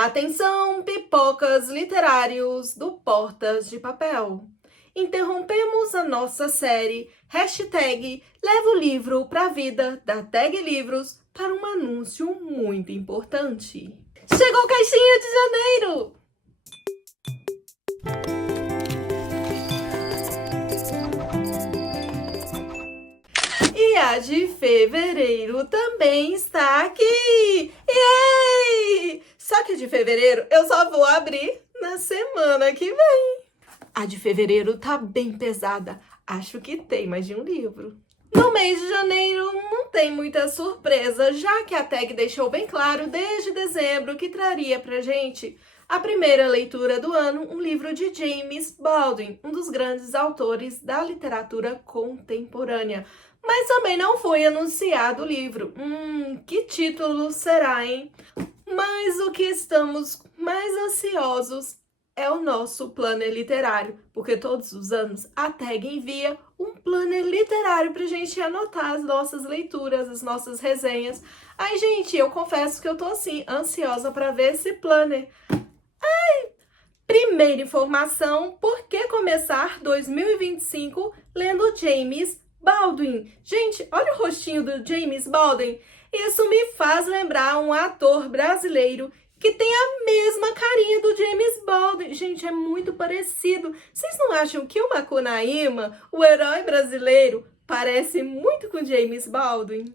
Atenção, pipocas literários do Portas de Papel. Interrompemos a nossa série Leva o livro pra vida da Tag Livros para um anúncio muito importante. Chegou Caixinha de Janeiro! E a de fevereiro também está aqui! Yay! Só que a de fevereiro eu só vou abrir na semana que vem. A de fevereiro tá bem pesada. Acho que tem mais de um livro. No mês de janeiro não tem muita surpresa, já que a Tag deixou bem claro desde dezembro que traria pra gente a primeira leitura do ano, um livro de James Baldwin, um dos grandes autores da literatura contemporânea. Mas também não foi anunciado o livro. Que título será, hein? Mas o que estamos mais ansiosos é o nosso planner literário, porque todos os anos a Tag envia um planner literário pra gente anotar as nossas leituras, as nossas resenhas. Ai, gente, eu confesso que eu tô assim, ansiosa para ver esse planner. Primeira informação, por que começar 2025 lendo James Baldwin? Gente, olha o rostinho do James Baldwin. Isso me faz lembrar um ator brasileiro que tem a mesma carinha do James Baldwin. Gente, é muito parecido. Vocês não acham que o Macunaíma, o herói brasileiro, parece muito com James Baldwin?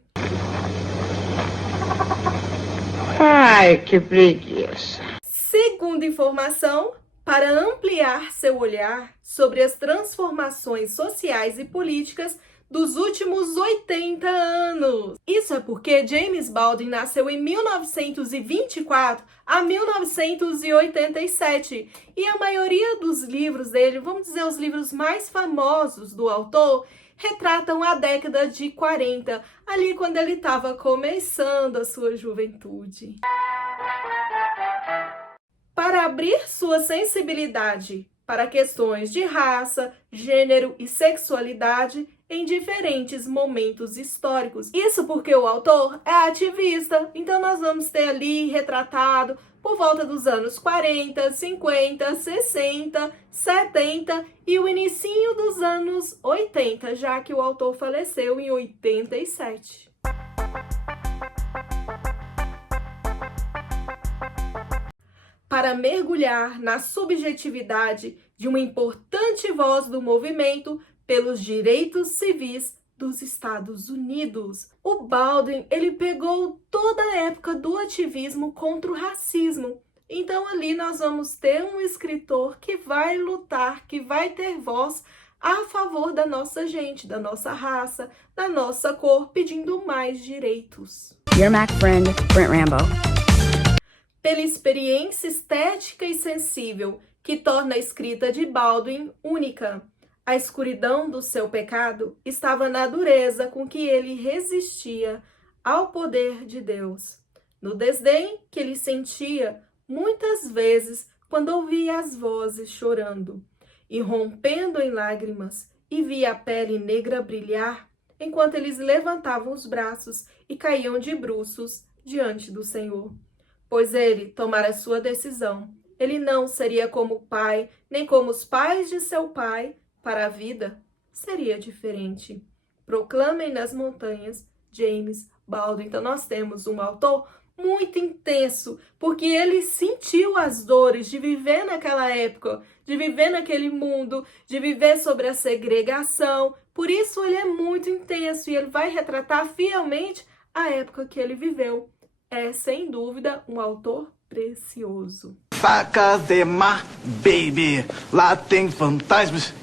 Ai, que preguiça. Segunda informação, para ampliar seu olhar sobre as transformações sociais e políticas dos últimos 80 anos. Isso é porque James Baldwin nasceu em 1924 a 1987 e a maioria dos livros dele, vamos dizer, os livros mais famosos do autor, retratam a década de 40, ali quando ele estava começando a sua juventude. Para abrir sua sensibilidade para questões de raça, gênero e sexualidade em diferentes momentos históricos. Isso porque o autor é ativista, então nós vamos ter ali retratado por volta dos anos 40, 50, 60, 70 e o inicinho dos anos 80, já que o autor faleceu em 87. Para mergulhar na subjetividade de uma importante voz do movimento pelos direitos civis dos Estados Unidos. O Baldwin, ele pegou toda a época do ativismo contra o racismo. Então ali nós vamos ter um escritor que vai lutar, que vai ter voz a favor da nossa gente, da nossa raça, da nossa cor, pedindo mais direitos. Your Mac friend, Brent Rambo. Pela experiência estética e sensível que torna a escrita de Baldwin única. A escuridão do seu pecado estava na dureza com que ele resistia ao poder de Deus, no desdém que ele sentia muitas vezes quando ouvia as vozes chorando, e rompendo em lágrimas, e via a pele negra brilhar, enquanto eles levantavam os braços e caíam de bruços diante do Senhor. Pois ele tomara sua decisão. Ele não seria como o pai, nem como os pais de seu pai. Para a vida, seria diferente. Proclamem nas montanhas, James Baldwin. Então, nós temos um autor muito intenso, porque ele sentiu as dores de viver naquela época, de viver naquele mundo, de viver sobre a segregação. Por isso, ele é muito intenso e ele vai retratar fielmente a época que ele viveu. É, sem dúvida, um autor precioso. Facas de mar, baby, lá tem fantasmas,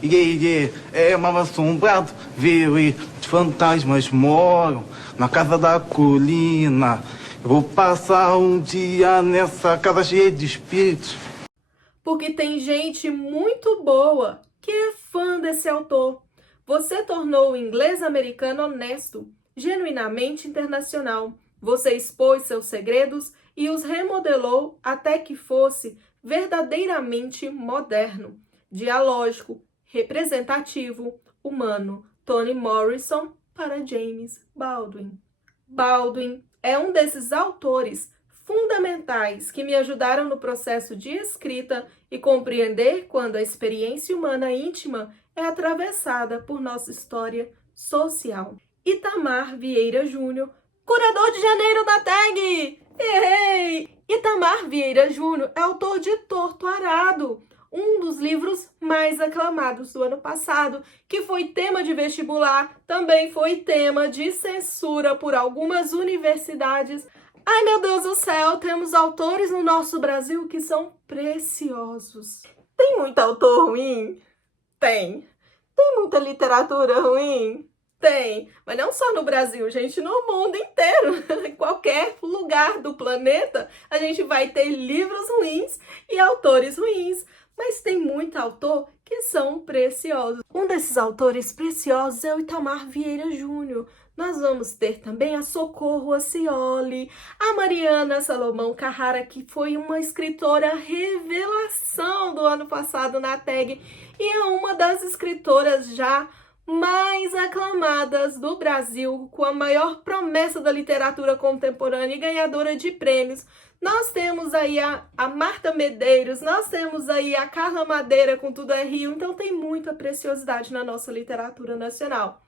é mal assombrado, viu, e os fantasmas moram na casa da colina. Eu vou passar um dia nessa casa cheia de espíritos. Porque tem gente muito boa que é fã desse autor. Você tornou o inglês americano honesto, genuinamente internacional. Você expôs seus segredos e os remodelou até que fosse verdadeiramente moderno, dialógico, representativo, humano. Toni Morrison para James Baldwin. Baldwin é um desses autores fundamentais que me ajudaram no processo de escrita e compreender quando a experiência humana íntima é atravessada por nossa história social. Itamar Vieira Júnior, curador de janeiro da TAG! Errei! Itamar Vieira Júnior é autor de Torto Arado, um dos livros mais aclamados do ano passado, que foi tema de vestibular, também foi tema de censura por algumas universidades. Ai, meu Deus do céu, temos autores no nosso Brasil que são preciosos. Tem muito autor ruim? Tem. Tem muita literatura ruim? Tem. Mas não só no Brasil, gente, no mundo inteiro. Em qualquer lugar do planeta, a gente vai ter livros ruins e autores ruins. Mas tem muito autor que são preciosos. Um desses autores preciosos é o Itamar Vieira Júnior. Nós vamos ter também a Socorro Acioli, a Mariana Salomão Carrara, que foi uma escritora revelação do ano passado na TAG e é uma das escritoras já mais aclamadas do Brasil, com a maior promessa da literatura contemporânea e ganhadora de prêmios. Nós temos aí a Marta Medeiros, nós temos aí a Carla Madeira com Tudo é Rio, então tem muita preciosidade na nossa literatura nacional.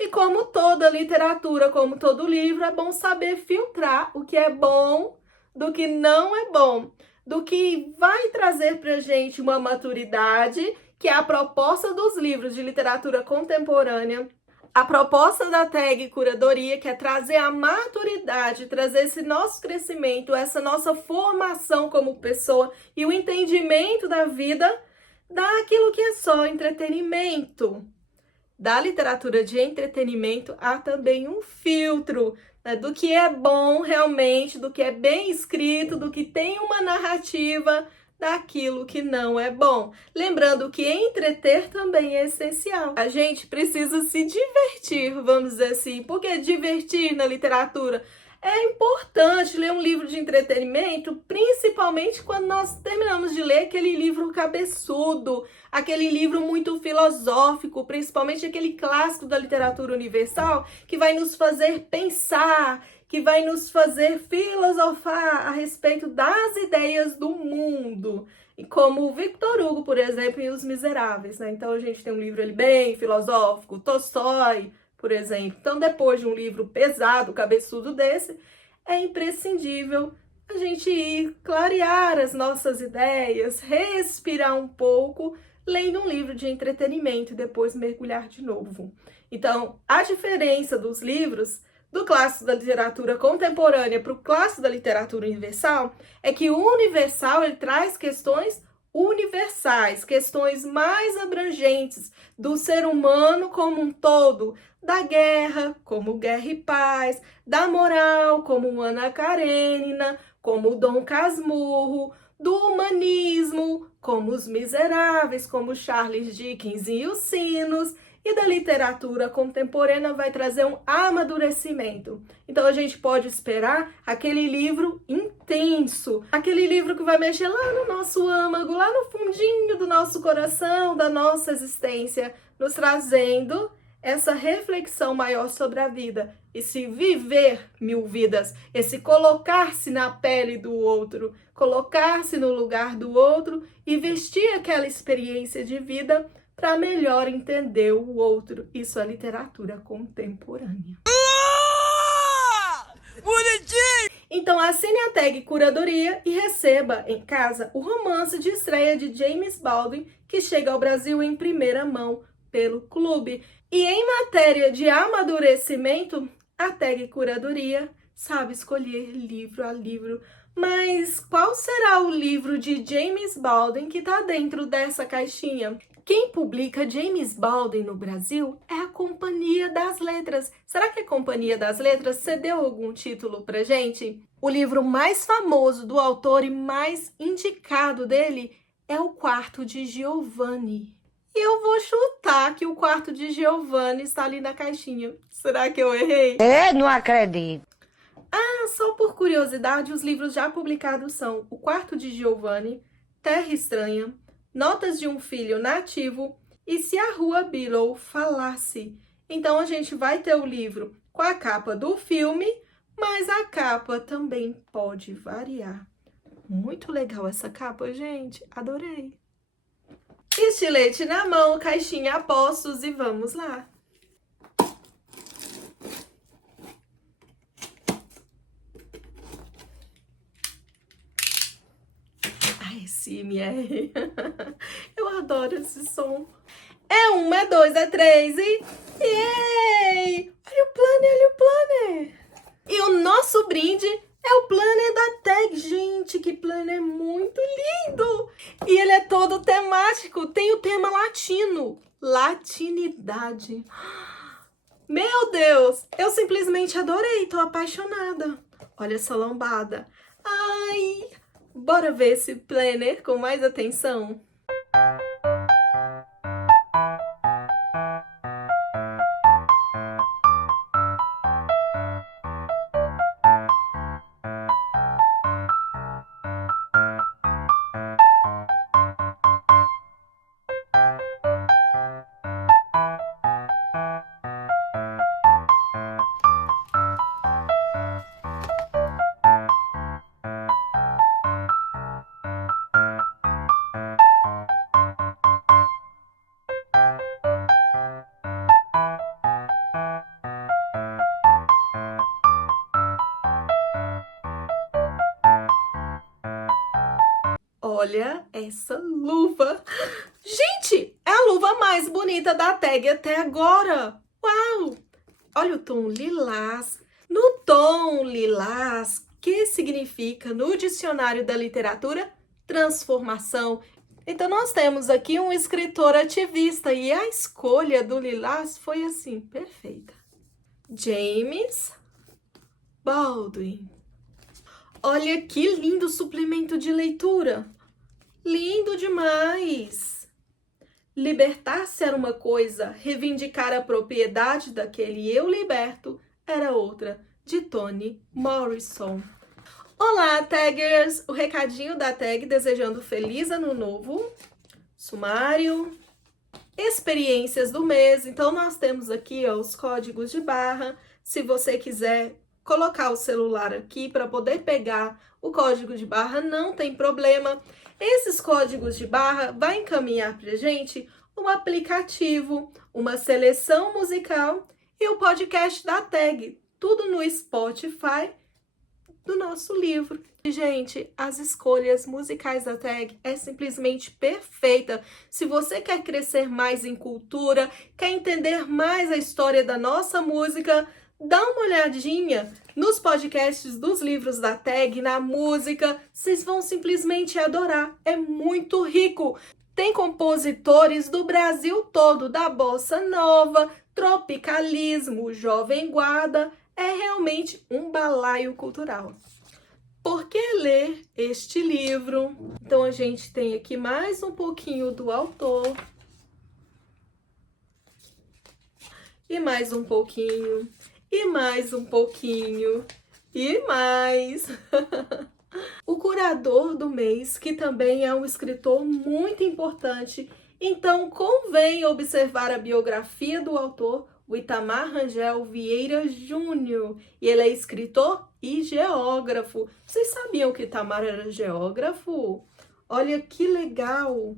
E como toda literatura, como todo livro, é bom saber filtrar o que é bom do que não é bom, do que vai trazer pra gente uma maturidade, que é a proposta dos livros de literatura contemporânea, a proposta da TAG Curadoria, que é trazer a maturidade, trazer esse nosso crescimento, essa nossa formação como pessoa e o entendimento da vida daquilo que é só entretenimento. Da literatura de entretenimento há também um filtro, né, do que é bom realmente, do que é bem escrito, do que tem uma narrativa, daquilo que não é bom. Lembrando que entreter também é essencial. A gente precisa se divertir, vamos dizer assim, porque divertir na literatura é importante. Ler um livro de entretenimento, principalmente quando nós terminamos de ler aquele livro cabeçudo, aquele livro muito filosófico, principalmente aquele clássico da literatura universal, que vai nos fazer pensar, que vai nos fazer filosofar a respeito das ideias do mundo. E como o Victor Hugo, por exemplo, em Os Miseráveis, né? Então a gente tem um livro ali bem filosófico, Tolstói, por exemplo. Então depois de um livro pesado, cabeçudo desse, é imprescindível a gente ir clarear as nossas ideias, respirar um pouco, lendo um livro de entretenimento e depois mergulhar de novo. Então, a diferença dos livros do clássico da literatura contemporânea para o clássico da literatura universal é que o universal ele traz questões universais, questões mais abrangentes do ser humano como um todo, da guerra, como Guerra e Paz, da moral, como Ana Karenina, como Dom Casmurro, do humanismo, como Os Miseráveis, como Charles Dickens e Os Sinos, e da literatura contemporânea vai trazer um amadurecimento. Então a gente pode esperar aquele livro intenso, aquele livro que vai mexer lá no nosso âmago, lá no fundinho do nosso coração, da nossa existência, nos trazendo essa reflexão maior sobre a vida, esse viver mil vidas, esse colocar-se na pele do outro, colocar-se no lugar do outro e vestir aquela experiência de vida para melhor entender o outro. Isso é literatura contemporânea. Bonitinho! Então assine a TAG Curadoria e receba em casa o romance de estreia de James Baldwin, que chega ao Brasil em primeira mão pelo clube. E em matéria de amadurecimento, a TAG Curadoria sabe escolher livro a livro. Mas qual será o livro de James Baldwin que está dentro dessa caixinha? Quem publica James Baldwin no Brasil é a Companhia das Letras. Será que a Companhia das Letras cedeu algum título pra gente? O livro mais famoso do autor e mais indicado dele é O Quarto de Giovanni. E eu vou chutar que O Quarto de Giovanni está ali na caixinha. Será que eu errei? Não acredito. Ah, só por curiosidade, os livros já publicados são O Quarto de Giovanni, Terra Estranha, Notas de um Filho Nativo e Se a Rua Billow Falasse. Então a gente vai ter o livro com a capa do filme, mas a capa também pode variar. Muito legal essa capa, gente. Adorei. Estilete na mão, caixinha a postos e vamos lá. ASMR. Eu adoro esse som. É 1, é 2, é 3 e... Yay! Olha o planner, olha o planner. E o nosso brinde é o planner da tag. Gente, que planner muito lindo. E ele é todo temático. Tem o tema latino. Latinidade. Meu Deus, eu simplesmente adorei. Tô apaixonada. Olha essa lombada. Ai... Bora ver esse planner com mais atenção? Olha essa luva. Gente, é a luva mais bonita da tag até agora. Uau! Olha o tom lilás. No tom lilás, que significa no dicionário da literatura transformação. Então nós temos aqui um escritor ativista e a escolha do lilás foi assim, perfeita. James Baldwin. Olha que lindo suplemento de leitura. Lindo demais! Libertar-se era uma coisa, reivindicar a propriedade daquele eu liberto era outra, de Toni Morrison. Olá, taggers! O recadinho da tag desejando feliz ano novo. Sumário. Experiências do mês. Então, nós temos aqui ó, os códigos de barra. Se você quiser colocar o celular aqui para poder pegar o código de barra, não tem problema. Esses códigos de barra vai encaminhar para a gente um aplicativo, uma seleção musical e o podcast da tag. Tudo no Spotify do nosso livro. Gente, as escolhas musicais da tag é simplesmente perfeita. Se você quer crescer mais em cultura, quer entender mais a história da nossa música, dá uma olhadinha nos podcasts dos livros da tag, na música, vocês vão simplesmente adorar, é muito rico. Tem compositores do Brasil todo, da bossa nova, tropicalismo, jovem guarda, é realmente um balaio cultural. Por que ler este livro? Então a gente tem aqui mais um pouquinho do autor. E mais um pouquinho. E mais um pouquinho, e mais. O curador do mês, que também é um escritor muito importante, então convém observar a biografia do autor, o Itamar Rangel Vieira Júnior, e ele é escritor e geógrafo. Vocês sabiam que Itamar era geógrafo? Olha que legal!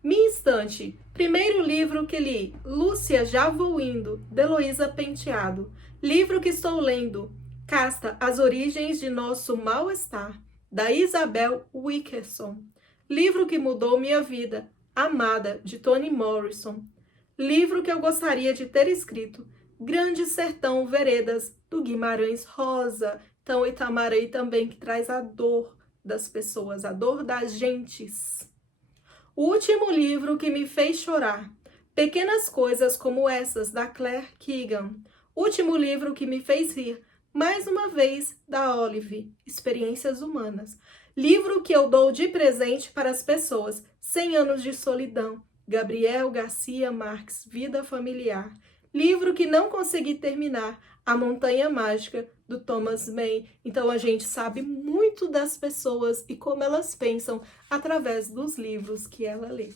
Minha Estante, primeiro livro que li, Lúcia Já Vou Indo, de Heloísa Penteado. Livro que estou lendo, Casta, As Origens de Nosso Mal-Estar, da Isabel Wickerson. Livro que mudou minha vida, Amada, de Toni Morrison. Livro que eu gostaria de ter escrito, Grande Sertão Veredas, do Guimarães Rosa. Então, Itamar aí também que traz a dor das pessoas, a dor das gentes. O último livro que me fez chorar, Pequenas Coisas Como Essas, da Claire Keegan. Último livro que me fez rir, mais uma vez, da Olive, Experiências Humanas. Livro que eu dou de presente para as pessoas, 100 Anos de Solidão, Gabriel Garcia Marques, Vida Familiar. Livro que não consegui terminar, A Montanha Mágica, do Thomas Mann. Então a gente sabe muito das pessoas e como elas pensam através dos livros que ela lê.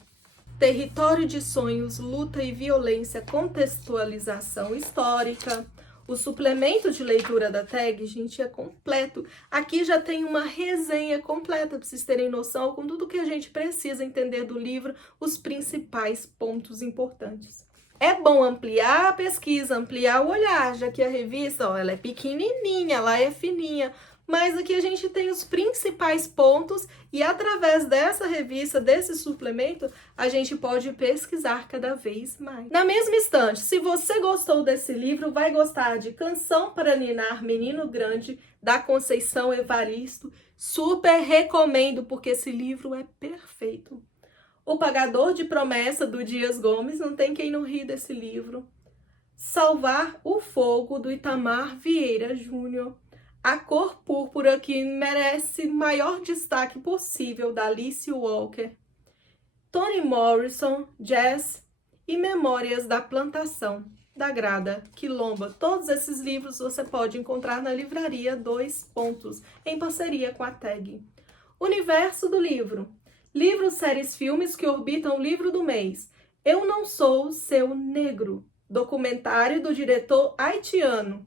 Território de Sonhos, Luta e Violência, Contextualização Histórica. O suplemento de leitura da tag, gente, é completo. Aqui já tem uma resenha completa para vocês terem noção com tudo que a gente precisa entender do livro, os principais pontos importantes. É bom ampliar a pesquisa, ampliar o olhar, já que a revista, ó, ela é pequenininha, ela é fininha, mas aqui a gente tem os principais pontos e através dessa revista, desse suplemento, a gente pode pesquisar cada vez mais. Na mesma instante, se você gostou desse livro, vai gostar de Canção para Ninar Menino Grande, da Conceição Evaristo. Super recomendo, porque esse livro é perfeito. O Pagador de Promessa, do Dias Gomes, não tem quem não ri desse livro. Salvar o Fogo, do Itamar Vieira Júnior. A Cor Púrpura, que merece maior destaque possível, da Alice Walker. Toni Morrison, Jazz e Memórias da Plantação, da Grada Quilomba. Todos esses livros você pode encontrar na livraria 2 Pontos, em parceria com a tag. Universo do livro. Livros, séries, filmes que orbitam o livro do mês. Eu Não Sou Seu Negro. Documentário do diretor haitiano.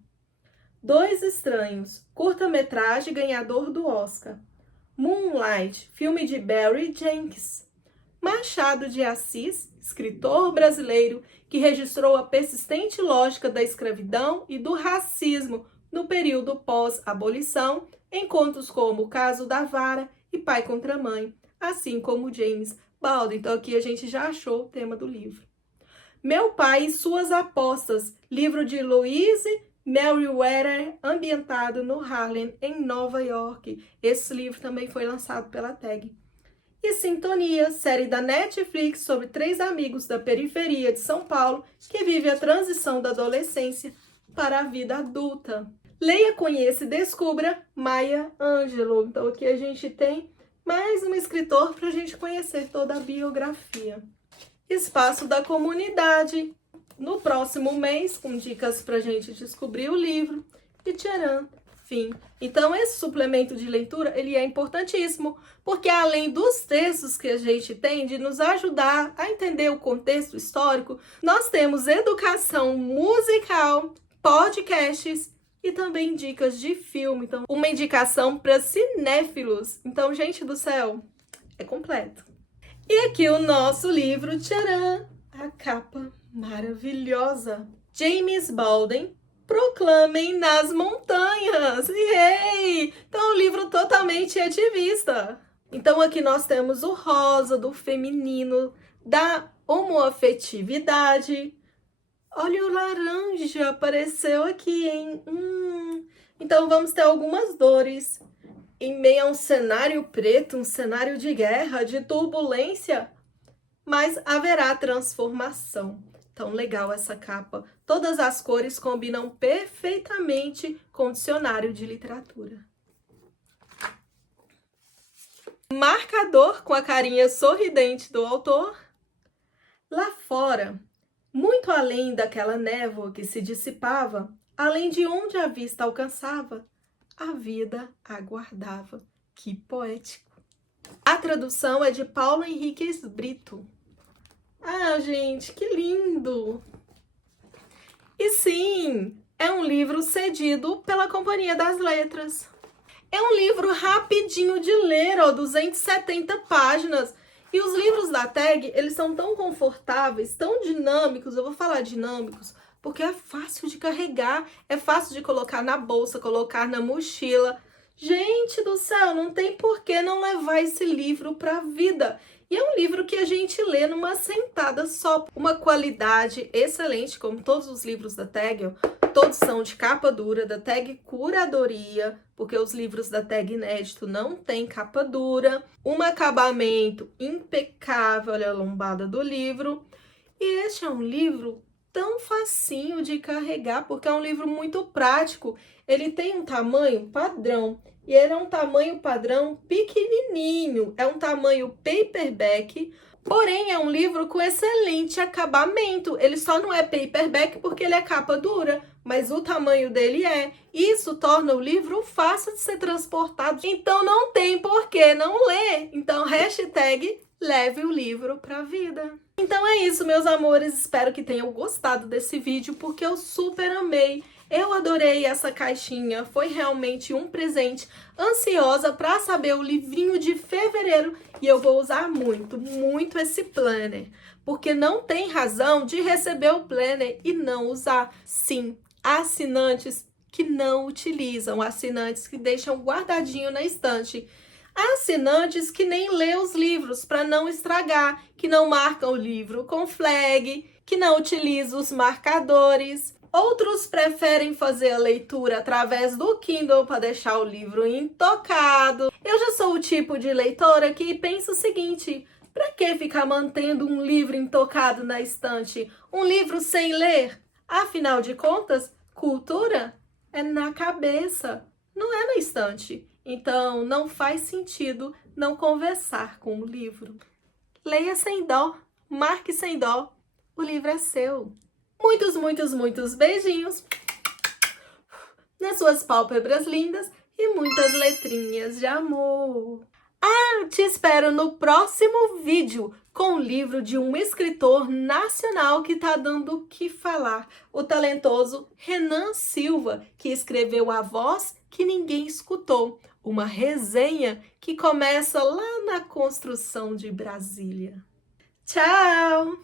Dois Estranhos. Curta-metragem ganhador do Oscar. Moonlight. Filme de Barry Jenkins. Machado de Assis, escritor brasileiro que registrou a persistente lógica da escravidão e do racismo no período pós-abolição, em contos como O Caso da Vara e Pai contra Mãe, assim como James Baldwin. Então aqui a gente já achou o tema do livro. Meu Pai e Suas Apostas, livro de Louise Merriweather, ambientado no Harlem, em Nova York. Esse livro também foi lançado pela tag. E Sintonia, série da Netflix sobre 3 amigos da periferia de São Paulo que vivem a transição da adolescência para a vida adulta. Leia, conheça e descubra Maya Angelou. Então aqui a gente tem mais um escritor para a gente conhecer toda a biografia. Espaço da Comunidade, no próximo mês, com dicas para a gente descobrir o livro. E tcharam, fim. Então esse suplemento de leitura, ele é importantíssimo, porque além dos textos que a gente tem de nos ajudar a entender o contexto histórico, nós temos educação musical, podcasts e também dicas de filme. Então, uma indicação para cinéfilos. Então, gente do céu, é completo. E aqui o nosso livro, tcharam, a capa maravilhosa. James Baldwin, Proclamem nas Montanhas. Yay! Então, é um livro totalmente ativista. Então, aqui nós temos o rosa, do feminino, da homoafetividade. Olha, o laranja apareceu aqui, hein? Então, vamos ter algumas dores. Em meio a um cenário preto, um cenário de guerra, de turbulência, mas haverá transformação. Então, legal essa capa. Todas as cores combinam perfeitamente com o dicionário de literatura. Marcador com a carinha sorridente do autor. Lá fora, muito além daquela névoa que se dissipava, além de onde a vista alcançava, a vida aguardava. Que poético. A tradução é de Paulo Henriques Brito. Ah, gente, que lindo! E sim, é um livro cedido pela Companhia das Letras. É um livro rapidinho de ler, ó, 270 páginas. E os livros da tag, eles são tão confortáveis, tão dinâmicos, eu vou falar dinâmicos, porque é fácil de carregar, é fácil de colocar na bolsa, colocar na mochila. Gente do céu, não tem por que não levar esse livro para a vida. E é um livro que a gente lê numa sentada só. Uma qualidade excelente, como todos os livros da tag, todos são de capa dura, da tag Curadoria, porque os livros da tag Inédito não tem capa dura. Um acabamento impecável, olha a lombada do livro. E este é um livro tão facinho de carregar, porque é um livro muito prático. Ele tem um tamanho padrão, e ele é um tamanho padrão pequenininho, é um tamanho paperback, porém é um livro com excelente acabamento. Ele só não é paperback porque ele é capa dura, mas o tamanho dele é. Isso torna o livro fácil de ser transportado, então não tem por que não ler. Então, hashtag leve o livro para a vida. Então é isso, meus amores, espero que tenham gostado desse vídeo, porque eu super amei Eu adorei essa caixinha, foi realmente um presente. Ansiosa para saber o livrinho de fevereiro e eu vou usar muito, muito esse planner. Porque não tem razão de receber o planner e não usar. Sim, assinantes que não utilizam, assinantes que deixam guardadinho na estante. Assinantes que nem lê os livros para não estragar, que não marcam o livro com flag, que não utilizam os marcadores. Outros preferem fazer a leitura através do Kindle para deixar o livro intocado. Eu já sou o tipo de leitora que pensa o seguinte: para que ficar mantendo um livro intocado na estante? Um livro sem ler? Afinal de contas, cultura é na cabeça, não é na estante. Então, não faz sentido não conversar com o livro. Leia sem dó, marque sem dó, o livro é seu. Muitos, muitos, muitos beijinhos nas suas pálpebras lindas e muitas letrinhas de amor. Te espero no próximo vídeo com o livro de um escritor nacional que tá dando o que falar, o talentoso Renan Silva, que escreveu A Voz que Ninguém Escutou, uma resenha que começa lá na construção de Brasília. Tchau!